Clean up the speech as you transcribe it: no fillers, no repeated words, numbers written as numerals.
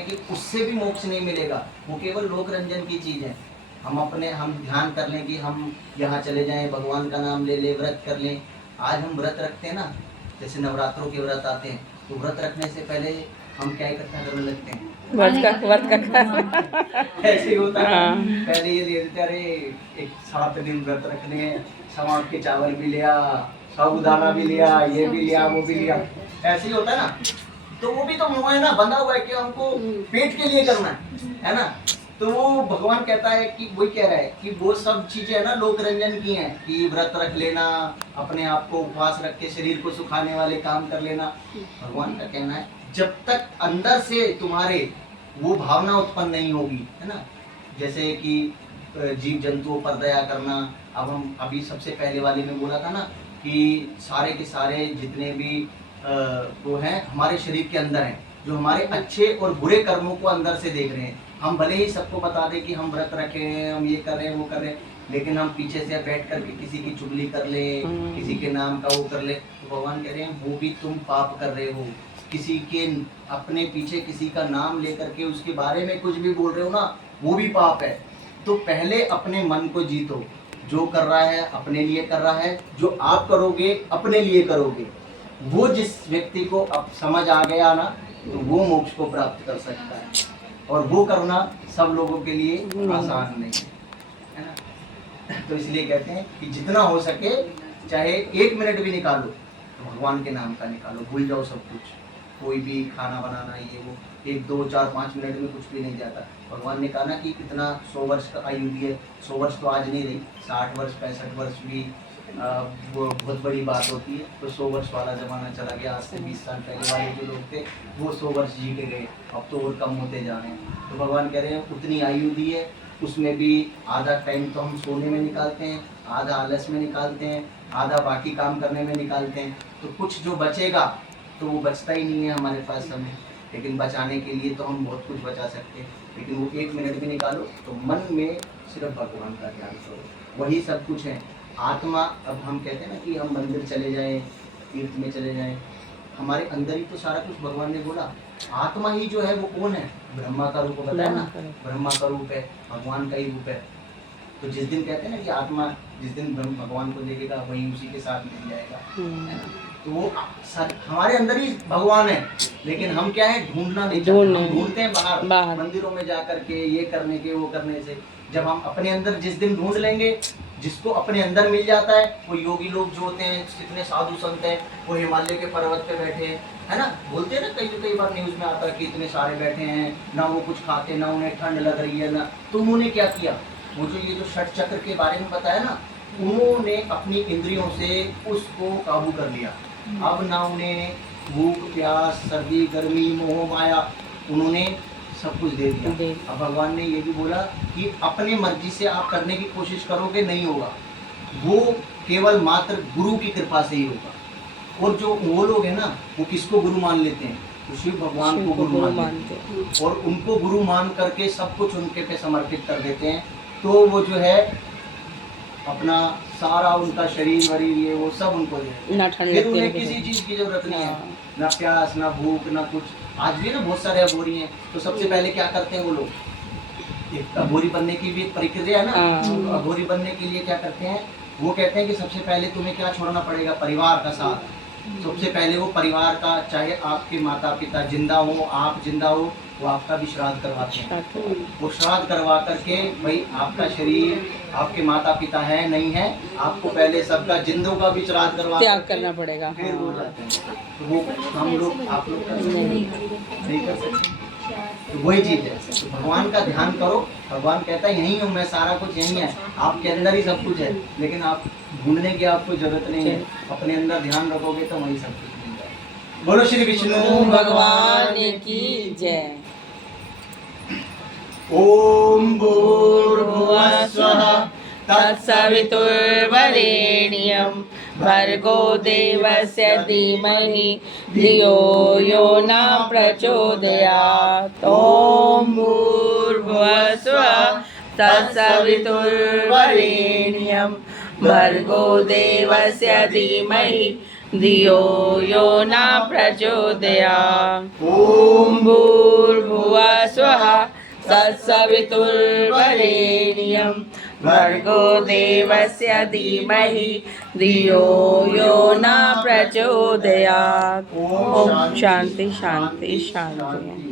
कि उससे भी मोक्ष नहीं मिलेगा, वो केवल लोक रंजन की चीज है। हम ध्यान कर लें कि हम यहाँ चले जाएं, भगवान का नाम ले ले, व्रत कर लें। आज हम व्रत रखते हैं ना, जैसे नवरात्रों के व्रत आते हैं, तो व्रत रखने से पहले हम क्या इकट्ठा करने लगते हैं, ऐसे ही होता है। पहले ये दे देते, अरे एक 7 दिन व्रत रखने हैं, समाज के चावल भी लिया, साबूदाना भी लिया, ये भी लिया, वो भी लिया, ऐसे ही होता है ना। तो वो भी तो मोह है ना, बंधा हुआ है कि हमको पेट के लिए करना है ना। तो वो भगवान कहता है कि वही कह रहा है कि वो सब चीजें है ना लोक रंजन की हैं, कि व्रत रख लेना, अपने आप को उपवास रख के शरीर को सुखाने वाले काम कर लेना। भगवान का कहना है जब तक अंदर से तुम्हारे वो भावना उत्पन्न नहीं होगी, है ना, जैसे कि जीव जंतुओं पर दया करना। अब हम अभी सबसे पहले वाले में बोला था ना कि सारे के सारे जितने भी वो हैं हमारे शरीर के अंदर हैं, जो हमारे अच्छे और बुरे कर्मों को अंदर से देख रहे हैं। हम भले ही सबको बता दें कि हम व्रत रखे हैं, हम ये कर रहे हैं, वो कर रहे हैं, लेकिन हम पीछे से बैठ करके किसी की चुगली कर ले, किसी के नाम का वो कर ले, तो भगवान कह रहे हैं वो भी तुम पाप कर रहे हो। किसी के अपने पीछे किसी का नाम लेकर के उसके बारे में कुछ भी बोल रहे हो ना, वो भी पाप है। तो पहले अपने मन को जीतो, जो कर रहा है अपने लिए कर रहा है, जो आप करोगे अपने लिए करोगे। वो जिस व्यक्ति को अब समझ आ गया ना, तो वो मोक्ष को प्राप्त कर सकता है, और वो करना सब लोगों के लिए आसान नहीं है ना। तो इसलिए कहते हैं कि जितना हो सके, चाहे 1 मिनट भी निकालो तो भगवान के नाम का निकालो, भूल जाओ सब कुछ, कोई भी खाना बनाना ये वो, 1 2 4 5 मिनट में कुछ भी नहीं जाता। भगवान ने कहा ना कि कितना 100 वर्ष का आयु दी है, 100 वर्ष तो आज नहीं रही, 60 वर्ष 65 वर्ष भी वो बहुत बड़ी बात होती है। तो 100 वर्ष वाला जमाना चला गया, आज से 20 साल पहले वाले जो लोग थे वो 100 वर्ष जी के गए, अब तो और कम होते जा रहे हैं। तो भगवान कह रहे हैं उतनी आयु दी है, उसमें भी आधा टाइम तो हम सोने में निकालते हैं, आधा आलस में निकालते हैं, आधा बाकी काम करने में निकालते हैं, तो कुछ जो बचेगा तो वो बचता ही नहीं है हमारे पास समय। लेकिन बचाने के लिए तो हम बहुत कुछ बचा सकते हैं, लेकिन वो 1 मिनट भी निकालो तो मन में सिर्फ भगवान का ध्यान करो, वही सब कुछ है। आत्मा, अब हम कहते हैं ना कि हम मंदिर चले जाएं, तीर्थ में चले जाएं, हमारे अंदर ही तो सारा कुछ भगवान ने बोला। आत्मा ही जो है वो कौन है, ब्रह्मा का रूप बताया ना, ब्रह्मा का रूप है, भगवान का ही रूप है। तो जिस दिन कहते हैं ना कि आत्मा जिस दिन भगवान को देखेगा वही उसी के साथ मिल जाएगा, है ना। तो वो हमारे अंदर ही भगवान है, लेकिन हम क्या है, ढूंढना नहीं चाहते, हम ढूंढते हैं बाहर मंदिरों में जा करके, ये करने के वो करने से। जब हम अपने अंदर जिस दिन ढूंढ लेंगे, जिसको अपने अंदर मिल जाता है, वो योगी लोग जो होते हैं, कितने साधु संत हैं, वो हिमालय के पर्वत पे बैठे हैं, है ना, बोलते हैं ना, कई बार न्यूज में आता है कि इतने सारे बैठे हैं, ना वो कुछ खाते, ना उन्हें ठंड लग रही है ना। तो उन्होंने क्या किया, वो जो ये जो षट चक्र के बारे में बताया ना, उन्होंने अपनी इंद्रियों से उसको काबू कर लिया। अब ना उन्हें भूख प्यास सर्दी गर्मी मोह माया, उन्होंने सब कुछ दे दिया। अब भगवान ने ये भी बोला कि अपनी मर्जी से आप करने की कोशिश करोगे नहीं होगा, वो केवल मात्र गुरु की कृपा से ही होगा। और जो वो लोग हैं ना, वो किसको गुरु मान लेते हैं, तो शिव भगवान को गुरु मानते हैं, और उनको गुरु मान करके सब कुछ उनके पे समर्पित कर देते हैं। तो वो जो है अपना सारा उनका शरीर वरीर ये वो सब उनको दे, फिर उन्हें किसी चीज की जरूरत नहीं है, ना प्यास ना भूख ना कुछ। आज भी ना बहुत सारे अघोरी हैं, तो सबसे पहले क्या करते हैं वो लोग, एक अघोरी बनने की भी एक प्रक्रिया है ना। तो अघोरी बनने के लिए क्या करते हैं, वो कहते हैं कि सबसे पहले तुम्हें क्या छोड़ना पड़ेगा, परिवार का साथ। सबसे पहले वो परिवार का, चाहे आपके माता पिता जिंदा हो, आप जिंदा हो, वो आपका भी श्राद्ध करवाते हैं। वो श्राद्ध करवा करके भाई आपका शरीर, आपके माता पिता है नहीं है, आपको पहले सबका जिंदों का भी श्राद्ध करवा त्याग करना पड़ेगा, फिर वो जाते हैं। तो वो हम लोग आप लोग नहीं कर सकते। तो वही चीज है, तो भगवान का ध्यान करो। भगवान कहता है यही हूँ मैं, सारा कुछ यही है, आपके अंदर ही सब कुछ है, लेकिन आप ढूंढने की आपको जरूरत नहीं है, अपने अंदर ध्यान रखोगे तो वही सब कुछ मिल जाएगा। बोलो श्री विष्णु भगवान की जय। ओम भूर्भुवः स्वः तत्सवितुर्वरेण्यं भर्गो देवस्य धीमहि धियो यो न प्रचोदयात्। ॐ भूर्भुवः स्वः तत्सवितुर्वरेण्यं भर्गो देवस्य धीमहि धियो यो न प्रचोदयात्। ॐ भूर्भुवः तत्सवितुर्वरेण्यं भर्गो देवस्य धीमहि धियो यो न प्रचोदयात्। ओम शांति शांति शांति।